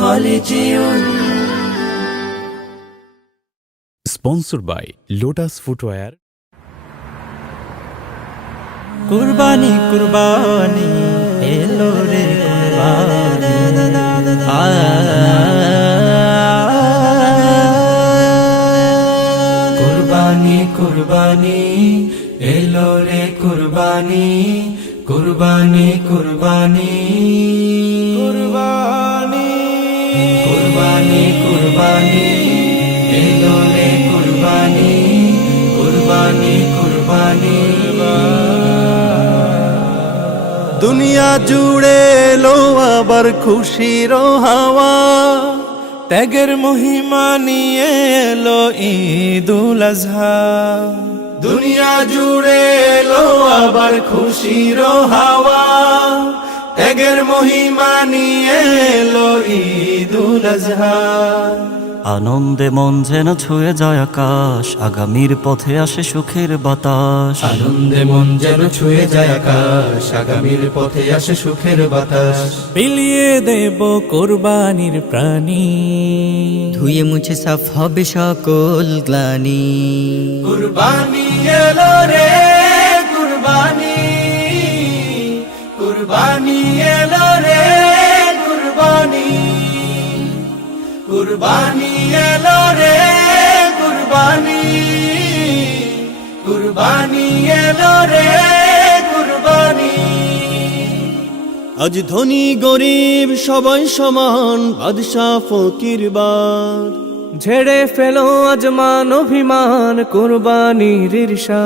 Collegium. Sponsored by Lotus Footwear. কুরবানি কুরবানি এলো রে কুরবানি, কুরবানি কুরবানি এলো রে কুরবানি, কুরবানি কুরবানি কুরবানি কুরবানি কুরবানি এলো রে কুরবানি, কুরবানি কুরবানি। দুনিয়া জুড়ে এলো আবার খুশির হাওয়া, ত্যাগের মহিমা নিয়ে এলো ঈদুল আজহা। দুনিয়া জুড়ে এলো আবার খুশির হাওয়া, ত্যাগের মহিমা নিয়ে এলো ঈদুল আজহা। আনন্দে মন যেন ছুঁয়ে যায় আকাশ, আগামীর পথে আসে সুখের বাতাস। আনন্দে মন যেন ছুঁয়ে যায় আকাশ, আগামীর পথে আসে সুখের বাতাস। বিলিয়ে দেব কোরবানির প্রাণী, ধুয়ে মুছে সাফ হবে সকল গ্লানি। কুরবানি এলো রে কুরবানি, কুরবানি এলো রে কুরবানি, কুরবানি এলো রে কুরবানি, কুরবানি এলো রে কুরবানি। আজ ধনী গরিব সবাই সমান, বাদশা ফকির বাদ ঝেড়ে ফেলো আজ মান অভিমান, কোরবানির ঈর্ষা।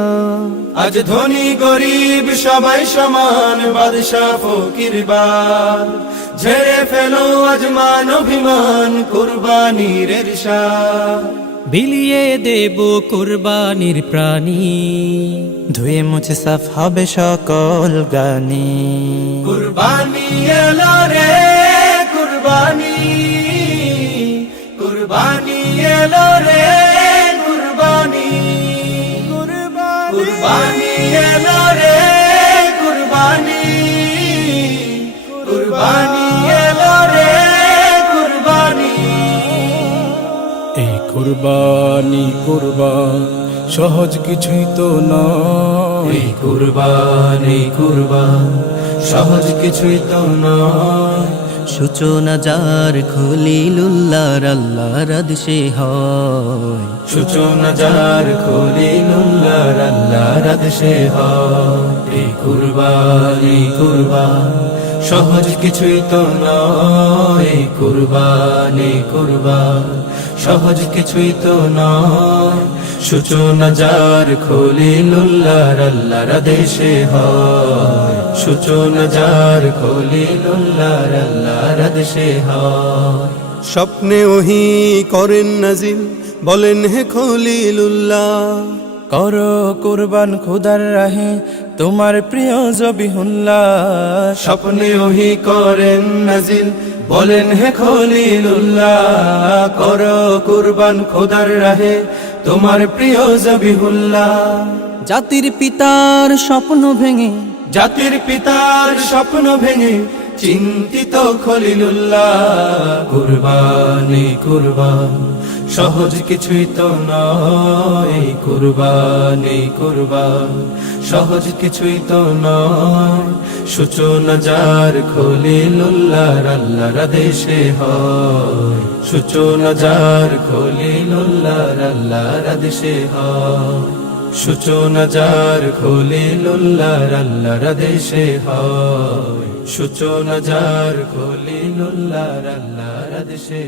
আজ ধনী গরিব সবাই সমান, বাদশা ফকির বাদ ঝেড়ে ফেলো আজ মান অভিমান, কুরবানির ঈর্ষা। বিলিয়ে দেব কোরবানির প্রাণী, ধুয়ে মুছে সাফ হবে সকল গ্লানি। কুরবানি এলো রে কুরবানি, কুরবানি এলো রে কুরবানি, কুরবানি এলো রে কুরবানি, কুরবানি এলো রে কুরবানি। এই কুরবানি কুরবান সহজ কিছুই তো নয়। এই কুরবানি কুরবান সহজ কিছুই তো নয়। সূচনা যার খলিলুল্লাহর আল্লাহর আদেশে হয়। সূচনা যার খলিলুল্লাহর আল্লাহর আদেশে হয়। এই কুরবানি কুরবান সহজ কিছুই তো নয়। এই কুরবানি কুরবান সহজ কিছুই তো নয়। সূচনা যার খলিলুল্লাহর আল্লাহর আদেশে হয়। সূচনা যার খলিলুল্লাহর আল্লাহর আদেশে হয়। স্বপ্নে ওহি করেন নাজিল, বলেন হে খলিলুল্লাহ। করো কুরবান খোদার রাহে তোমার প্রিয় জবিহুল্লাহ। স্বপ্নে ওহি করেন নাজিল, বলেন হে খলিলুল্লাহ। করো কুরবান খোদার রাহে তোমার প্রিয় জবিহুল্লাহ। জাতির পিতার স্বপ্ন ভেঙে, জাতির পিতার স্বপ্ন ভেঙে চিন্তিত খলিলুল্লাহ। কুরবানি কুরবান সহজ কিছুই তো নয়। কুরবানি কুরবান সহজ কিছুই তো নয়। সূচনা যার খলিলুল্লাহর আল্লাহর আদেশে হয়। সূচনা যার খলিলুল্লাহর আল্লাহর আদেশে হয়। সূচনা যার খলিলুল্লাহর আল্লাহর আদেশে হয়। সূচনা যার খলিলুল্লাহর আল্লাহর আদেশে।